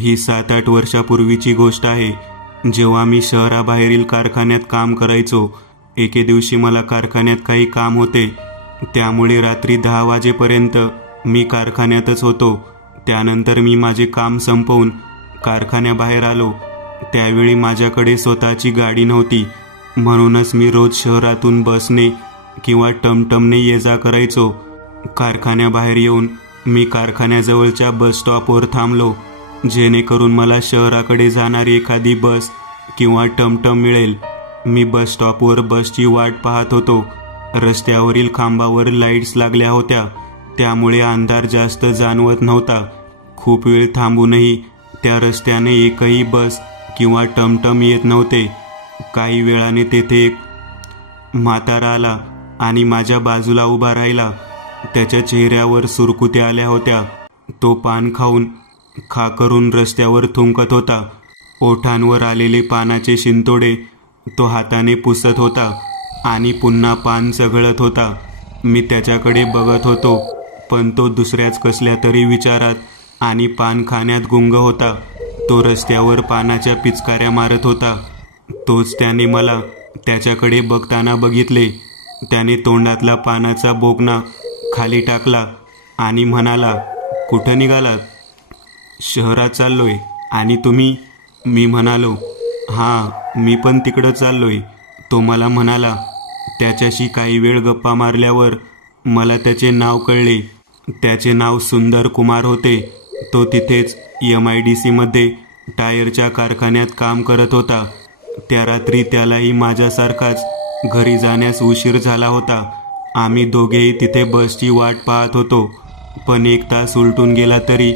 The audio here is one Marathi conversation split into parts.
ही 7-8 वर्षापूर्वीची गोष्ट आहे, जेव्हा मी शहराबाहेरील कारखान्यात काम करायचो. एके दिवशी मला कारखान्यात काही काम होते, त्यामुळे रात्री 10 वाजेपर्यंत मी कारखान्यातच होतो. त्यानंतर मी माझे काम संपवून कारखान्याबाहेर आलो. त्यावेळी माझ्याकडे स्वतःची गाडी नव्हती, म्हणूनच मी रोज शहरातून बसने किंवा टमटमने ये जा करायचो. कारखान्याबाहेर येऊन मी कारखान्याजवळच्या बस स्टॉपवर थांबलो, जेणेकरून मला शहराकडे जाणारी एखादी बस किंवा टमटम मिळेल. मी बस स्टॉपवर बसची वाट पाहत होतो. रस्त्यावरील खांबावर लाईट्स लागल्या होत्या, त्यामुळे अंधार जास्त जाणवत नव्हता. खूप वेळ थांबूनही त्या रस्त्याने एकही बस किंवा टमटम येत नव्हते. काही वेळाने तेथे एक म्हातारा आला आणि माझ्या बाजूला उभा राहिला. त्याच्या चेहऱ्यावर सुरकुत्या आल्या होत्या. तो पान खाऊन खा करून रस्त्यावर थुंकत होता. ओठांवर आलेले पानाचे शिंतोडे तो हाताने पुसत होता आणि पुन्हा पान चघळत होता. मी त्याच्याकडे बघत होतो, पण तो दुसऱ्याच कसल्या तरी विचारात आणि पान खाण्यात गुंग होता. तो रस्त्यावर पानाच्या पिचकाऱ्या मारत होता. तोच त्याने मला त्याच्याकडे बघताना बघितले. त्याने तोंडातला पानाचा बोगणा खाली टाकला आणि म्हणाला, कुठं निघालात? शहरात चाललोय. आणि तुम्ही? मी म्हणालो, हां, मी पण तिकडं चाललोय. तो मला म्हणाला. त्याच्याशी काही वेळ गप्पा मारल्यावर मला त्याचे नाव कळले. त्याचे नाव सुंदर कुमार होते. तो तिथेच MIDC मध्ये टायरच्या कारखान्यात काम करत होता. त्या रात्री त्यालाही माझ्यासारखाच घरी जाण्यास उशीर झाला होता. आम्ही दोघेही तिथे बसची वाट पाहत होतो, पण 1 तास उलटून गेला तरी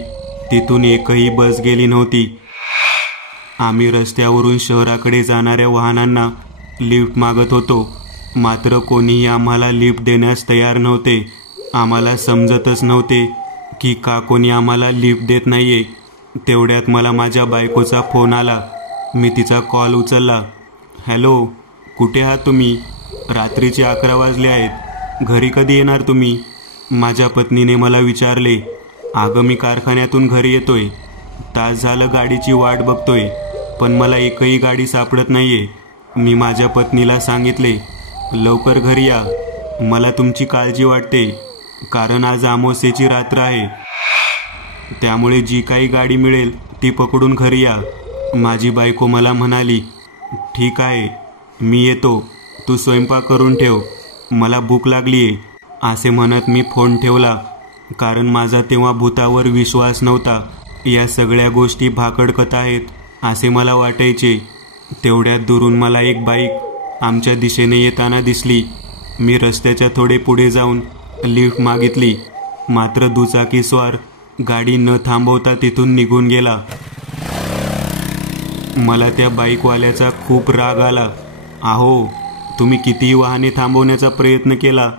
तिथून एकही बस गेली नव्हती. आम्ही रस्त्यावरून शहराकडे जाणाऱ्या वाहनांना लिफ्ट मागत होतो, मात्र कोणीही आम्हाला लिफ्ट देण्यास तयार नव्हते. आम्हाला समजतच नव्हते की का कोणी आम्हाला लिफ्ट देत नाहीये. तेवढ्यात मला माझ्या बायकोचा फोन आला. मी तिचा कॉल उचलला. हॅलो, कुठे आहात तुम्ही? रात्रीचे 11 वाजले आहेत. घरी कधी येणार तुम्ही? माझ्या पत्नीने मला विचारले. अगं, मी कारखान्यातून घरी येतोय. तास झालं गाडीची वाट बघतोय, पण मला एकही गाडी सापडत नाहीये. मी माझ्या पत्नीला सांगितले, लवकर घरी या, मला तुमची काळजी वाटते, कारण आज अमावास्येची रात्र आहे. त्यामुळे जी काही गाडी मिळेल ती पकडून घरी या. माझी बायको मला म्हणाली, ठीक आहे, मी येतो. तू स्वयंपाक करून ठेव, मला भूक लागलीये. असे म्हणत मी फोन ठेवला, कारण माझा तेव्हा भूतावर विश्वास नव्हता. या सगळ्या गोष्टी भाकड कथा आहेत असे मला वाटायचे. तेवढ्यात दुरून मला एक बाईक आमच्या दिशेने येताना दिसली. मी रस्त्याच्या थोडे पुढे जाऊन लिफ्ट मागितली, मात्र दुचाकीस्वार गाडी न थांबवता तिथून निघून गेला. मला त्या बाईकवाल्याचा खूप राग आला. अहो, तुम्ही कितीही वाहने थांबवण्याचा प्रयत्न केला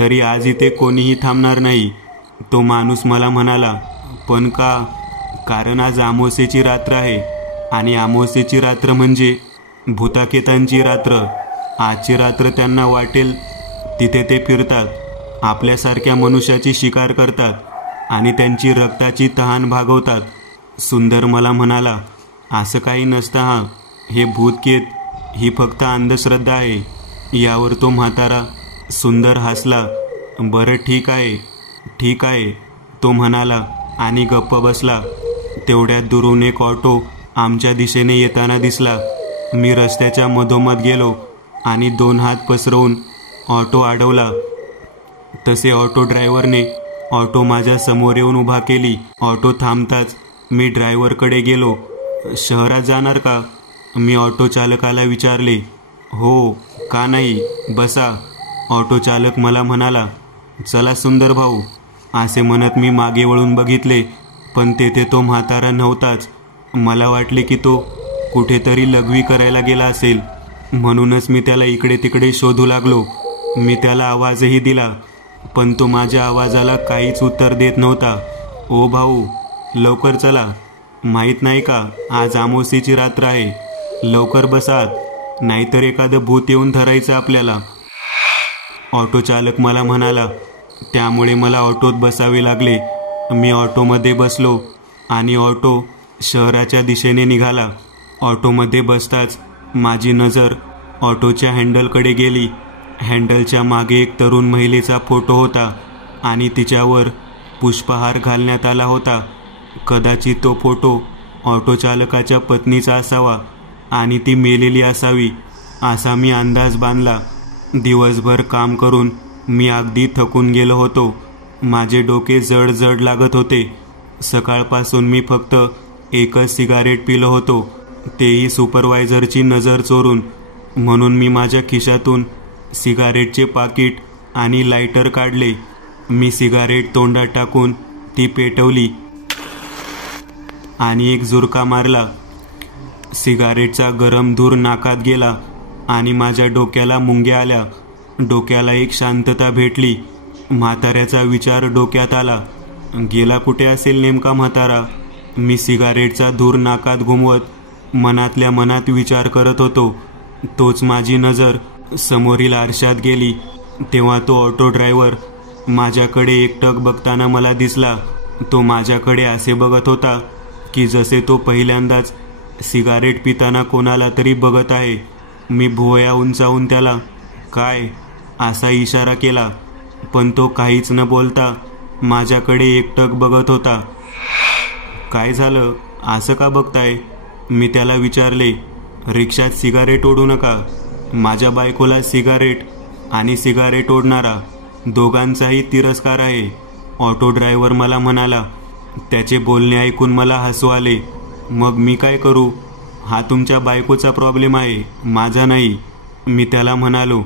तरी आज इथे कोणीही थांबणार नाही. तो माणूस मला म्हणाला. पण का? कारण आज अमावास्येची रात्र आहे आणि अमावास्येची रात्र म्हणजे भूताकेतांची रात्र. आजची रात्र त्यांना वाटेल तिथे ते फिरतात, आपल्यासारख्या मनुष्याची शिकार करतात आणि त्यांची रक्ताची तहान भागवतात. सुंदर मला म्हणाला, असं काही नसतं. हा, हे भूतकेत ही फक्त अंधश्रद्धा आहे. यावर तो म्हातारा सुंदर हसला. बरं, ठीक आहे, ठीक आहे, तो म्हणाला आणि गप्प बसला. तेवढ्यात दुरून एक ऑटो आमच्या दिशेने येताना दिसला. मी रस्त्याच्या मधोमध गेलो आणि 2 हात पसरवून ऑटो अडवला. तसे ऑटो ड्रायव्हरने ऑटो माझ्या समोर येऊन उभा केली. ऑटो थांबताच मी ड्रायव्हरकडे गेलो. शहरात जाणार का? मी ऑटो चालकाला विचारले. हो, का नाही, बसा. ऑटो चालक मला म्हणाला. चला सुंदर भाऊ, असे म्हणत मी मागे वळून बघितले, पण तेथे तो म्हातारा नव्हताच. मला वाटले की तो कुठेतरी लघवी करायला गेला असेल, म्हणूनच मी त्याला इकडे तिकडे शोधू लागलो. मी त्याला आवाजही दिला, पण तो माझ्या आवाजाला काहीच उत्तर देत नव्हता. ओ भाऊ, लवकर चला. माहीत नाही का आज अमावास्येची रात्र आहे. लवकर बसात, नाहीतर एखादं भूत येऊन धरायचं आपल्याला. ऑटो चालक मला म्हणाला. त्यामुळे मला ऑटोत बसावे लागले. मी ऑटोमध्ये बसलो आणि ऑटो शहराच्या दिशेने निघाला. ऑटोमध्ये बसताच माझी नजर ऑटोच्या हँडलकडे गेली. हँडलच्या मागे एक तरुण महिलेचा फोटो होता आणि तिच्यावर पुष्पहार घालण्यात आला होता. कदाचित तो फोटो ऑटो चालकाच्या पत्नीचा असावा आणि ती मेलेली असावी असा मी अंदाज बांधला. दिवसभर काम करून मी अगदी थकून गेलो होतो. माझे डोके जड जड लागत होते. सकाळपासून मी फक्त एकच सिगारेट पिलो होतो, तेही सुपरवायझरची नजर चोरून. म्हणून मी माझ्या खिशातून सिगारेटचे पाकिट आणि लायटर काढले. मी सिगारेट तोंडात टाकून ती पेटवली आणि एक झुरका मारला. सिगारेटचा गरम धूर नाकात गेला आणि माझ्या डोक्याला मुंग्या आल्या. डोक्याला एक शांतता भेटली. म्हाताऱ्याचा विचार डोक्यात आला. गेला कुठे असेल नेमका म्हातारा? मी सिगारेटचा धूर नाकात घुमवत मनातल्या मनात विचार करत होतो. तोच माझी नजर समोरील आरशात गेली. तेव्हा तो ऑटो ड्रायव्हर माझ्याकडे एकटक बघताना मला दिसला. तो माझ्याकडे असे बघत होता की जसे तो पहिल्यांदाच सिगारेट पिताना कोणाला तरी बघत आहे. मी भुवया उंचावून त्याला काय असा इशारा केला, पण तो काहीच न बोलता माझ्याकडे एकटक बघत होता. काय झालं, असं का बघताय? मी त्याला विचारले. रिक्षात सिगारेट ओढू नका. माझ्या बायकोला सिगारेट आणि सिगारेट ओढणारा दोघांचाही तिरस्कार आहे, ऑटो ड्रायव्हर मला म्हणाला. त्याचे बोलणे ऐकून मला हसू आले. मग मी काय करू? हा तुमच्या बायकोचा प्रॉब्लेम आहे, माझा नाही. मी त्याला म्हणालो.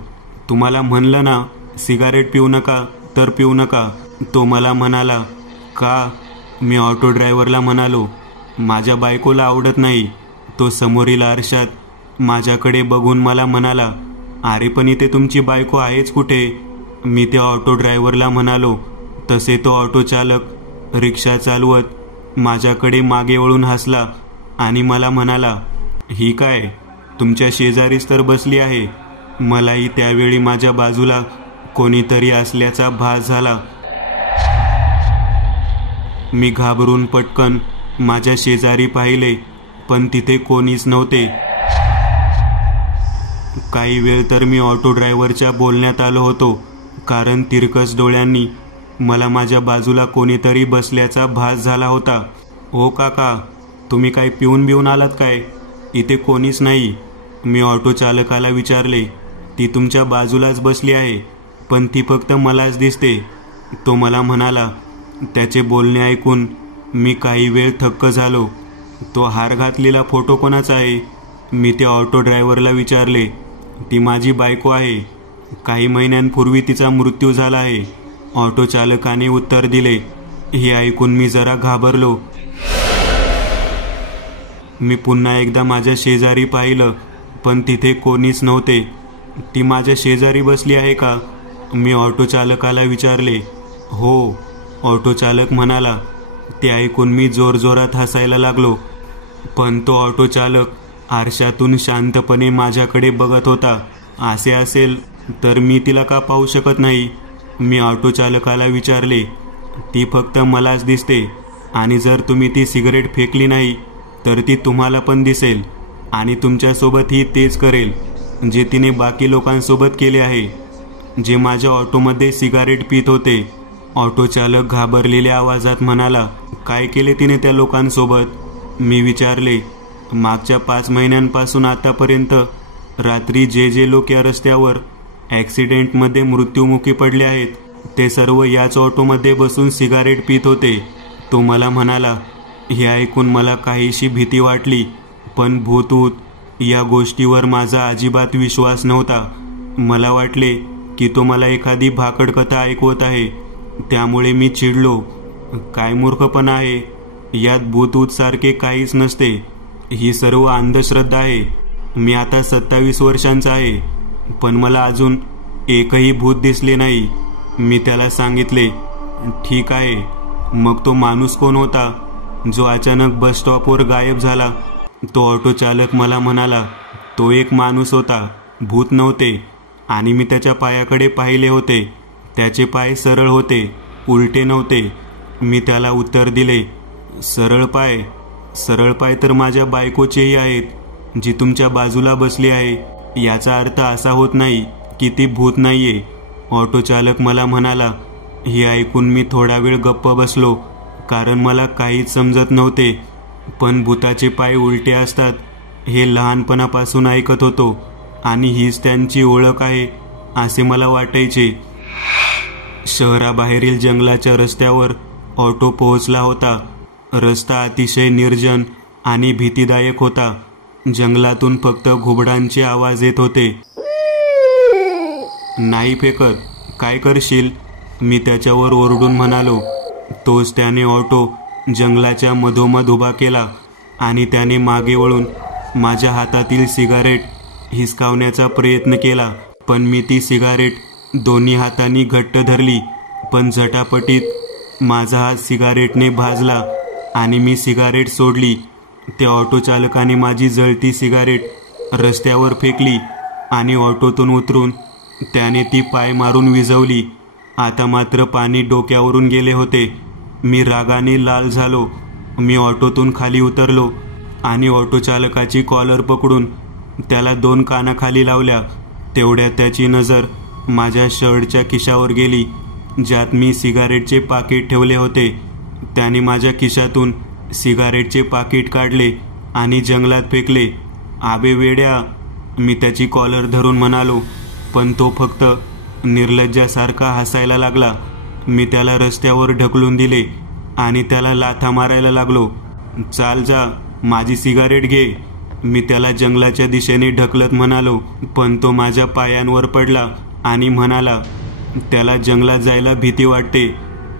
तुम्हाला म्हणलं ना सिगारेट पिऊ नका तर पिऊ नका. तो मला म्हणाला का? मी ऑटो ड्रायव्हरला म्हणालो माझ्या बायकोला आवडत नाही. तो समोरील आरशात माझ्याकडे बघून मला म्हणाला अरे पण इथे तुमची बायको आहेच कुठे? मी त्या ऑटो ड्रायव्हरला म्हणालो. तसे तो ऑटो चालक रिक्षा चालवत माझ्याकडे मागे वळून हसला आणि मला म्हणाला ही काय तुमच्या शेजारीच तर बसली आहे. मलाही त्यावेळी माझ्या बाजूला कोणीतरी असल्याचा भास झाला. मी घाबरून पटकन माझ्या शेजारी पाहिले, पण तिथे कोणीच नव्हते. काही वेळ तर मी ऑटो ड्रायव्हरच्या बोलण्यात आलो होतो, कारण तिरकस डोळ्यांनी मला माझ्या बाजूला कोणीतरी बसल्याचा भास झाला होता. ओ काका, तुम्ही काय पिऊन बिऊन आलात काय? इथे कोणीच नाही. मी ऑटो चालकाला विचारले. ती तुमच्या बाजूलाच बसली आहे, पण ती फक्त मलाच दिसते, तो मला म्हणाला. त्याचे बोलणे ऐकून मी काही वेळ थक्क झालो. तो हार घातलेला फोटो कोणाचा आहे? मी त्या ऑटो ड्रायव्हरला विचारले. ती माझी बायको आहे. काही महिन्यांपूर्वी तिचा मृत्यू झाला आहे, ऑटो चालकाने उत्तर दिले. हे ऐकून मी जरा घाबरलो. मी पुन्हा एकदा माझ्या शेजारी पाहिलं, पण तिथे कोणीच नव्हते. ती माझ्या शेजारी बसली आहे का? मी ऑटो चालकाला विचारले. हो, ऑटो चालक म्हणाला. ते ऐकून मी जोरजोरात हसायला लागलो. पण तो ऑटो चालक आरशातून शांतपणे माझ्याकडे बघत होता. असे असेल तर मी तिला का पाहू शकत नाही? मी ऑटो चालकाला विचारले. ती फक्त मलाच दिसते, आणि जर तुम्ही ती सिगरेट फेकली नाही तर ती तुम्हाला पण दिसेल आणि तुमच्यासोबतही तेच करेल जे तिने बाकी लोकांसोबत केले आहे, जे माझ्या ऑटोमध्ये सिगारेट पित होते. ऑटो चालक घाबरलेल्या आवाजात म्हणाला. काय केले तिने त्या लोकांसोबत? मी विचारले. मागच्या 5 महिन्यांपासून आतापर्यंत रात्री जे लोक या रस्त्यावर ॲक्सिडेंटमध्ये मृत्युमुखी पडले आहेत, ते सर्व याच ऑटोमध्ये बसून सिगारेट पित होते, तो मला म्हणाला. हे ऐकून मला काहीशी भीती वाटली, पण भूतूत या गोष्टीवर माझा अजिबात विश्वास नव्हता. मला वाटले की तो मला एखादी भाकड कथा ऐकवत आहे. त्यामुळे मी चिडलो. काय मूर्खपणा आहे, यात भूतूत सारखे काहीच नसते. ही सर्व अंधश्रद्धा आहे. मी आता 27 वर्षांचा आहे, पण मला अजून एकही भूत दिसले नाही. मी त्याला सांगितले. ठीक आहे, मग तो माणूस कोण होता जो अचानक बस स्टॉपवर गायब झाला? तो ऑटो चालक मला म्हणाला. तो एक माणूस होता, भूत नव्हते. आणि मी त्याच्या पायाकडे पाहिले होते. त्याचे पाय सरळ होते, उलटे नव्हते. मी त्याला उत्तर दिले. सरळ पाय? सरळ पाय तर माझ्या बायकोचेही आहेत, जी तुमच्या बाजूला बसली आहे. याचा अर्थ असा होत नाही की ती भूत नाहीये, ऑटो चालक मला म्हणाला. हे ऐकून मी थोडा वेळ गप्प बसलो, कारण मला काहीच समजत नव्हते. पण भूताचे पाय उलटे असतात हे लहानपणापासून ऐकत होतो आणि हीच त्यांची ओळख आहे असे मला वाटायचे. शहराबाहेरील जंगलाच्या रस्त्यावर ऑटो पोहोचला होता. रस्ता अतिशय निर्जन आणि भीतीदायक होता. जंगलातून फक्त घुबडांचे आवाज येत होते. नाही फेकत, काय करशील, मी त्याच्यावर ओरडून म्हणालो. तोच त्याने ऑटो जंगलाच्या मधोमध उभा केला आणि त्याने मागे वळून माझ्या हातातील सिगारेट हिसकावण्याचा प्रयत्न केला. पण मी ती सिगारेट दोन्ही हातांनी घट्ट धरली. पण झटापटीत माझा हात सिगारेटने भाजला आणि मी सिगारेट सोडली. त्या ऑटो चालकाने माझी जळती सिगारेट रस्त्यावर फेकली आणि ऑटोतून उतरून त्याने ती पाय मारून विझवली. आता मात्र पाणी डोक्यावरून गेले होते. मी रागाने लाल झालो. मी ऑटोतून खाली उतरलो आणि ऑटो चालकाची कॉलर पकडून त्याला 2 कानाखाली लावल्या. तेवढ्यात त्याची नजर माझ्या शर्टच्या खिशावर गेली, ज्यात मी सिगारेटचे पाकिट ठेवले होते. त्याने माझ्या खिशातून सिगारेटचे पाकिट काढले आणि जंगलात फेकले. आबे वेड्या, मी त्याची कॉलर धरून म्हणालो. पण तो फक्त निर्लज्जासारखा हसायला लागला. मी त्याला रस्त्यावर ढकलून दिले आणि त्याला लाथा मारायला लागलो. चाल जा, माझी सिगारेट घे, मी त्याला जंगलाच्या दिशेने ढकलत म्हणालो. पण तो माझ्या पायांवर पडला आणि म्हणाला, त्याला जंगलात जायला भीती वाटते,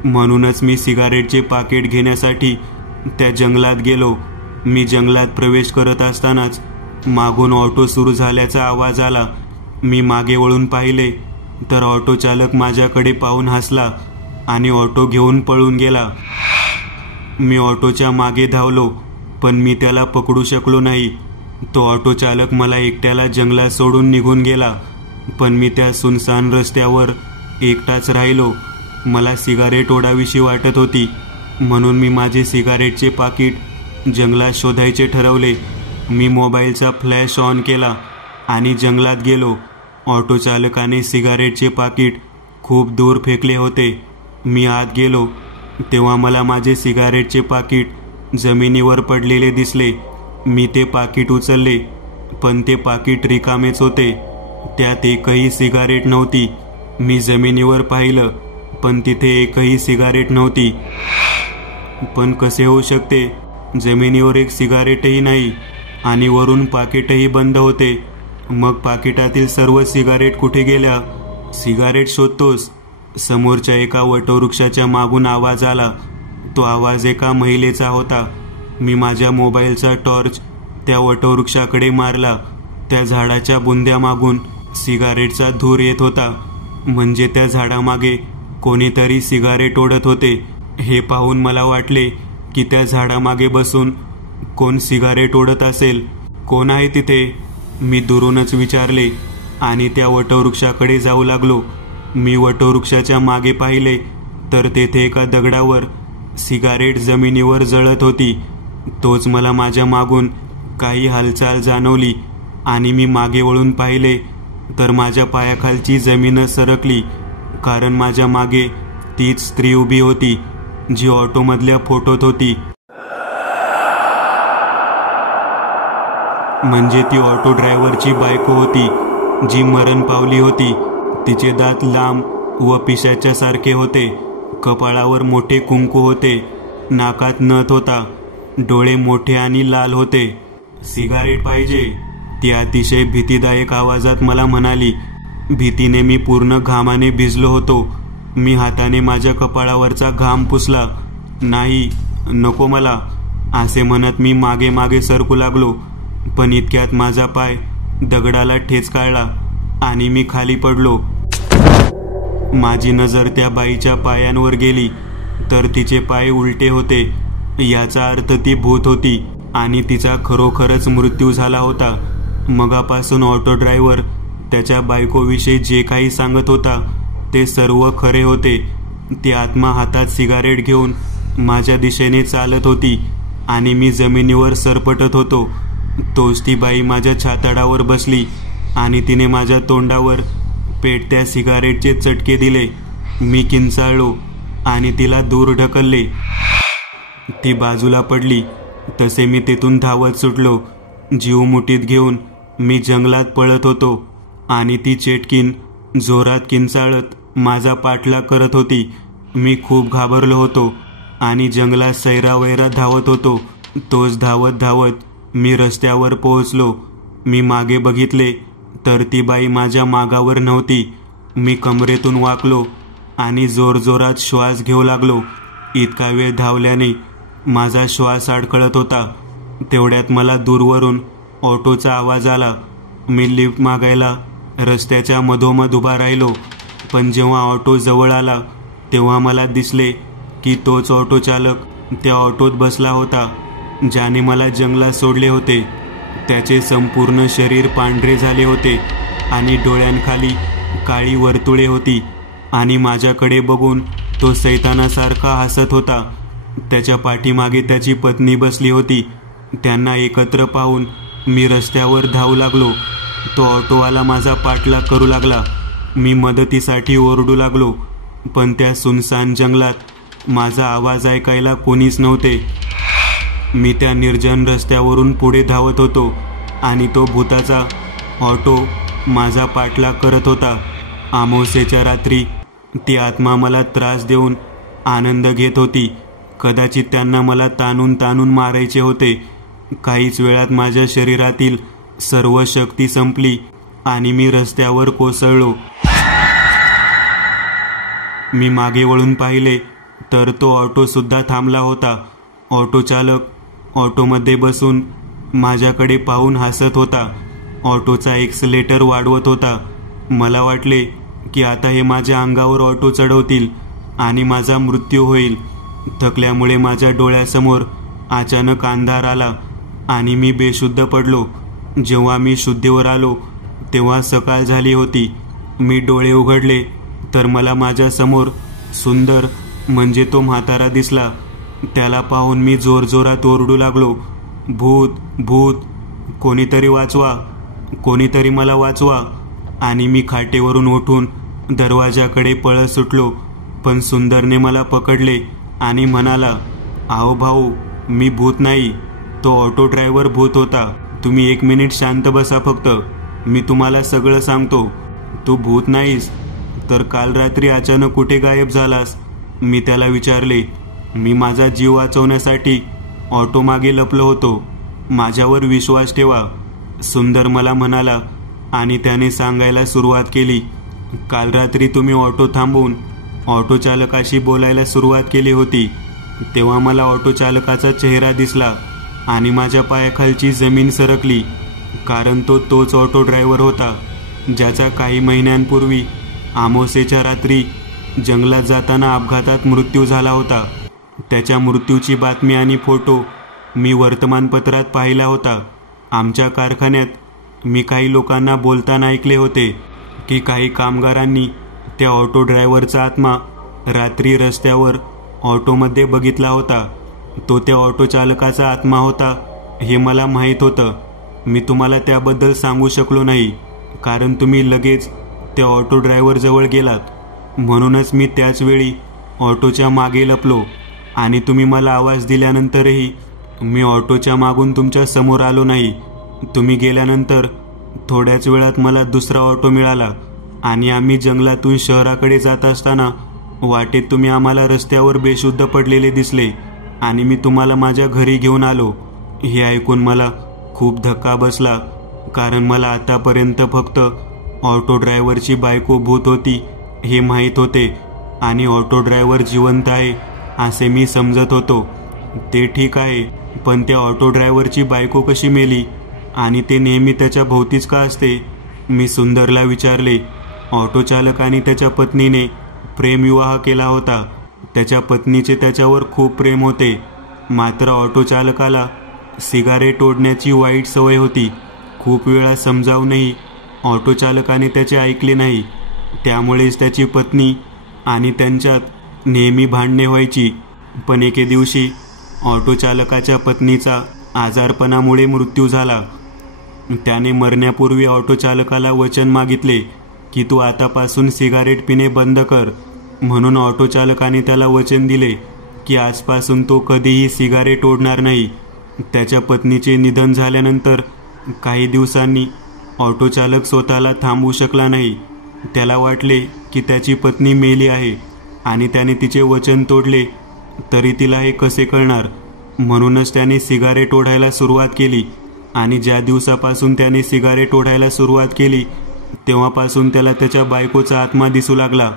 म्हणूनच मी सिगारेटचे पाकिट घेण्यासाठी त्या जंगलात गेलो. मी जंगलात प्रवेश करत असतानाच मागून ऑटो सुरू झाल्याचा आवाज आला. मी मागे वळून पाहिले तर ऑटो चालक माझ्याकडे पाहून हसला आणि ऑटो घेऊन पळून गेला. मी ऑटोच्या मागे धावलो, पण मी त्याला पकडू शकलो नाही. तो ऑटो चालक मला एकट्याला जंगलात सोडून निघून गेला. पण मी त्या सुनसान रस्त्यावर एकटाच राहिलो. मला सिगारेट ओढावीशी वाटत होती, म्हणून मी माझे सिगारेटचे पाकिट जंगलात शोधायचे ठरवले. मी मोबाईलचा फ्लॅश ऑन केला आणि जंगलात गेलो. ऑटो चालकाने सिगारेटचे पाकिट खूप दूर फेकले होते. मी आत गेलो तेव्हा मला माझे सिगारेटचे पाकिट जमिनीवर पडलेले दिसले. मी ते पाकिट उचलले, पण ते पाकिट रिकामेच होते. त्यात एकही सिगारेट नव्हती. मी जमिनीवर पाहिलं, पण तिथे एकही सिगारेट नव्हती. पण कसे होऊ शकते? जमिनीवर एक सिगारेटही नाही आणि वरून पाकिटही बंद होते. मग पाकिटातील सर्व सिगारेट कुठे गेल्या? सिगारेट शोधतोस? समोरच्या एका वटवृक्षाच्या मागून आवाज आला. तो आवाज एका महिलेचा होता. मी माझ्या मोबाईलचा टॉर्च त्या वटवृक्षाकडे मारला. त्या झाडाच्या बुंद्यामागून सिगारेटचा धूर येत होता. म्हणजे त्या झाडामागे कोणीतरी सिगारेट ओढत होते. हे पाहून मला वाटले की त्या झाडामागे बसून कोण सिगारेट ओढत असेल. कोण आहे तिथे? मी दुरूनच विचारले आणि त्या वटवृक्षाकडे जाऊ लागलो. मी वटवृक्षाच्या मागे पाहिले तर तेथे एका दगडावर सिगारेट जमिनीवर जळत होती. तोच मला माझ्या मागून काही हालचाल जाणवली आणि मी मागे वळून पाहिले तर माझ्या पायाखालची जमीनच सरकली, कारण माझ्या मागे तीच स्त्री उभी होती जी ऑटोमधल्या फोटोत होती. म्हणजे ती ऑटो ड्रायव्हरची बायको होती जी मरण पावली होती. तिचे दात लांब व पिशाच्या सारखे होते. कपाळावर मोठे कुंकू होते. नाकात नथ होता. डोळे मोठे आणि लाल होते. सिगारेट पाहिजे, ती अतिशय भीतीदायक आवाजात मला म्हणाली. भीतीने मी पूर्ण घामाने भिजलो होतो. मी हाताने माझ्या कपाळावरचा घाम पुसला. नाही, नको मला, असे म्हणत मी मागे मागे सरकू लागलो. पण इतक्यात माझा पाय दगडाला ठेचकाळला आणि मी खाली पडलो. माझी नजर त्या बाईच्या पायांवर गेली तर तिचे पाय उलटे होते. याचा अर्थ ती भूत होती आणि तिचा खरोखरच मृत्यू झाला होता. मगापासून ऑटो ड्रायव्हर त्याच्या बायकोविषयी जे काही सांगत होता ते सर्व खरे होते. ती आत्मा हातात सिगारेट घेऊन माझ्या दिशेने चालत होती. आणि मी जमिनीवर सरपटत होतो. तोच ती बाई माझ्या छाताडावर बसली आणि तिने माझ्या तोंडावर पेटत्या सिगारेटचे चटके दिले. मी किंचाळलो आणि तिला दूर ढकलले. ती बाजूला पडली. तसे मी तेथून धावत सुटलो. जीव मुठीत घेऊन मी जंगलात पळत होतो आणि ती चेटकीन जोरात किंचाळत माझा पाठलाग करत होती. मी खूप घाबरलो होतो आणि जंगलात सैरावैरा धावत होतो. तोच धावत धावत मी रस्त्यावर पोहोचलो. मी मागे बघितले तर ती बाई माझ्या मागावर नव्हती. मी कमरेतून वाकलो आणि जोरजोरात श्वास घेऊ लागलो. इतका वेळ धावल्याने माझा श्वास अडखळत होता. तेवढ्यात मला दूरवरून ऑटोचा आवाज आला. मी लिफ्ट मागायला रस्त्याच्या मधोमध उभा राहिलो. पण जेव्हा ऑटो जवळ आला तेव्हा मला दिसले की तोच ऑटो चालक त्या ऑटोत बसला होता ज्याने मला जंगलात सोडले होते. त्याचे संपूर्ण शरीर पांढरे झाले होते आणि डोळ्यांखाली काळी वर्तुळे होती आणि माझ्याकडे बघून तो सैतानासारखा हसत होता. त्याच्या पाठीमागे त्याची पत्नी बसली होती. त्यांना एकत्र पाहून मी रस्त्यावर धावू लागलो. तो ऑटोवाला माझा पाठलाग करू लागला. मी मदतीसाठी ओरडू लागलो, पण त्या सुनसान जंगलात माझा आवाज ऐकायला कोणीच नव्हते. मी त्या निर्जन रस्त्यावरून पुढे धावत होतो आणि तो भूताचा ऑटो माझा पाठलाग करत होता. अमावास्येच्या रात्री ती आत्मा मला त्रास देऊन आनंद घेत होती. कदाचित त्यांना मला ताणून ताणून मारायचे होते. काहीच वेळात माझ्या शरीरातील सर्व शक्ती संपली आणि मी रस्त्यावर कोसळलो. मी मागे वळून पाहिले तर तो ऑटो सुद्धा थांबला होता. ऑटो चालक ऑटोमध्ये बसून माझ्याकडे पाहून हसत होता. ऑटोचा एक्सलेटर वाढवत होता. मला वाटले की आता हे माझ्या अंगावर ऑटो चढवतील आणि माझा मृत्यू होईल. थकल्यामुळे माझ्या डोळ्यासमोर अचानक अंधार आला आणि मी बेशुद्ध पडलो. जेव्हा मी शुद्धीवर आलो तेव्हा सकाळ झाली होती. मी डोळे उघडले तर मला माझ्या समोर सुंदर म्हणजे तो म्हातारा दिसला. त्याला पाहून मी जोरजोरात ओरडू लागलो, भूत भूत, कोणीतरी वाचवा, कोणीतरी मला वाचवा. आणि मी खाटेवरून उठून दरवाजाकडे पळत सुटलो. पण सुंदरने मला पकडले आणि म्हणाला, अहो भाऊ, मी भूत नाही, तो ऑटो ड्रायव्हर भूत होता. तुम्ही 1 मिनिट शांत बसा फक्त, मी तुम्हाला सगळं सांगतो. तू भूत नाहीस तर काल रात्री अचानक कुठे गायब झालास? मी त्याला विचारले. मी माझा जीव वाचवण्यासाठी ऑटो मागे लपलो होतो. माझ्यावर विश्वास ठेवा, सुंदर मला म्हणाला आणि त्याने सांगायला सुरुवात केली. काल रात्री तुम्ही ऑटो थांबवून ऑटो चालकाशी बोलायला सुरुवात केली होती. तेव्हा मला ऑटो चालकाचा चेहरा दिसला आणि माझ्या पायाखालची जमीन सरकली, कारण तो तोच ऑटो ड्रायव्हर होता ज्याचा काही महिन्यांपूर्वी अमावास्येच्या रात्री जंगलात जाताना अपघातात मृत्यू झाला होता. त्याच्या मृत्यूची बातमी आणि फोटो मी वर्तमानपत्रात पाहिला होता. आमच्या कारखान्यात मी काही लोकांना बोलताना ऐकले होते की काही कामगारांनी त्या ऑटो ड्रायव्हरचा आत्मा रात्री रस्त्यावर ऑटोमध्ये बघितला होता. तो त्या ऑटो चालकाचा आत्मा होता हे मला माहीत होतं. मी तुम्हाला त्याबद्दल सांगू शकलो नाही कारण तुम्ही लगेच त्या ऑटो ड्रायव्हरजवळ गेलात. म्हणूनच मी त्याच वेळी ऑटोच्या मागे लपलो आणि तुम्ही मला आवाज दिल्यानंतरही मी ऑटोच्या मागून तुमच्या समोर आलो नाही. तुम्ही गेल्यानंतर थोड्याच वेळात मला दुसरा ऑटो मिळाला आणि आम्ही जंगलातून शहराकडे जात असताना वाटेत तुम्ही आम्हाला रस्त्यावर बेशुद्ध पडलेले दिसले आणि मी तुम्हाला माझ्या घरी घेऊन आलो. हे ऐकून मला खूप धक्का बसला, कारण मला आतापर्यंत फक्त ऑटो ड्रायव्हरची बायको भूत होती हे माहीत होते आणि ऑटो ड्रायव्हर जिवंत आहे असे मी समजत होतो. ते ठीक आहे, पण त्या ऑटो ड्रायव्हरची बायको कशी मेली आणि ते नेहमी त्याच्या भोवतीच का असते? मी सुंदरला विचारले. ऑटो चालक आणि त्याच्या पत्नीने प्रेमविवाह केला होता. त्याच्या पत्नीचे त्याच्यावर खूप प्रेम होते, मात्र ऑटो चालकाला सिगारेट ओढण्याची वाईट सवय होती. खूप वेळा समजावूनही ऑटो चालकाने त्याचे ऐकले नाही. त्यामुळेच त्याची पत्नी आणि त्यांच्यात नेहमी भांडणे व्हायची. पण एके दिवशी ऑटो चालकाच्या पत्नीचा आजारपणामुळे मृत्यू झाला. त्याने मरण्यापूर्वी ऑटो चालकाला वचन मागितले की तू आतापासून सिगारेट पिणे बंद कर. म्हणून ऑटो चालकाने त्याला वचन दिले की आजपासून तो कधीही सिगारेट ओढणार नाही. त्याच्या पत्नीचे निधन झाल्यानंतर काही दिवसांनी ऑटो चालक स्वतःला थांबवू शकला नाही. त्याला वाटले की त्याची पत्नी मेली आहे आणि त्याने तिचे वचन तोडले तरी तिला हे कसे कळणार. म्हणूनच त्याने सिगारेट ओढायला सुरुवात केली आणि ज्या दिवसापासून त्याने सिगारेट ओढायला सुरुवात केली तेव्हापासून त्याला त्याच्या बायकोचा आत्मा दिसू लागला.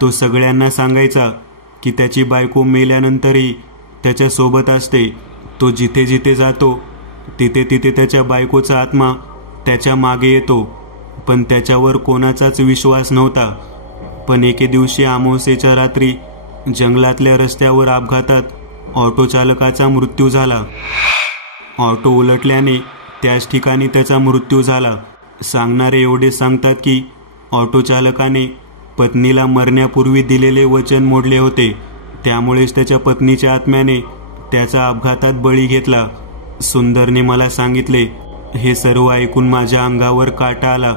तो सगळ्यांना सांगायचा की त्याची बायको मेल्यानंतरही त्याच्या सोबत असते. तो जिथे जिथे जातो तिथे तिथे त्याच्या बायकोचा आत्मा त्याच्या मागे येतो. पण त्याच्यावर कोणाचाच विश्वास नव्हता. पण एके दिवशी अमावास्येच्या रात्री जंगलातल्या रस्त्यावर अपघातात ऑटो चालकाचा मृत्यू झाला. ऑटो उलटल्याने त्याच ठिकाणी त्याचा मृत्यू झाला. सांगणारे एवढे सांगतात की ऑटो चालकाने पत्नीला मरण्यापूर्वी दिलेले वचन मोडले होते. त्यामुळेच त्याच्या पत्नीच्या आत्म्याने त्याचा अपघातात बळी घेतला. सुंदरने मला सांगितले. हे सर्व ऐकून माझ्या अंगावर काटा आला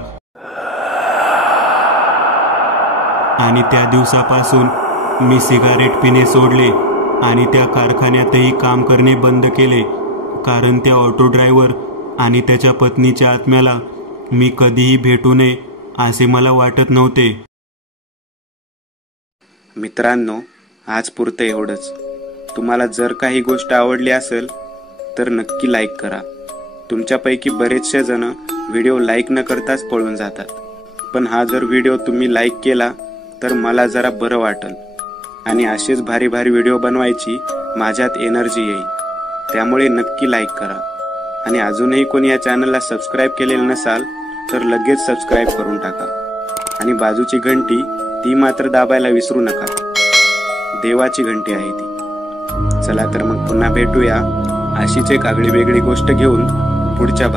आणि त्या दिवसापासून मी सिगारेट पिणे सोडले आणि त्या कारखान्यातही काम करणे बंद केले. कारण त्या ऑटो ड्रायव्हर आणि त्याच्या पत्नीच्या आत्म्याला मी कधीही भेटू नये असे मला वाटत नव्हते. मित्रांनो, आज पुरतं एवढंच. तुम्हाला जर काही गोष्ट आवडली असेल तर नक्की लाईक करा. तुमच्यापैकी बरेचसे जण व्हिडिओ लाईक न करताच पळून जातात. पण हा जर व्हिडिओ तुम्ही लाईक केला तर मला जरा बरं वाटेल आणि असेच भारी भारी व्हिडिओ बनवायची माझ्यात एनर्जी येईल. त्यामुळे नक्की लाईक करा. आणि अजूनही कोणी या चॅनलला सबस्क्राईब केलेलं नसाल तर लगेच सबस्क्राईब करून टाका. आणि बाजूची घंटी ती मात्र दाबायला विसरू नका. देवाची घंटी आहे ती. चला तर मग पुन्हा भेटूया अशीच एक आगळी वेगळी गोष्ट घेऊन पुढच्या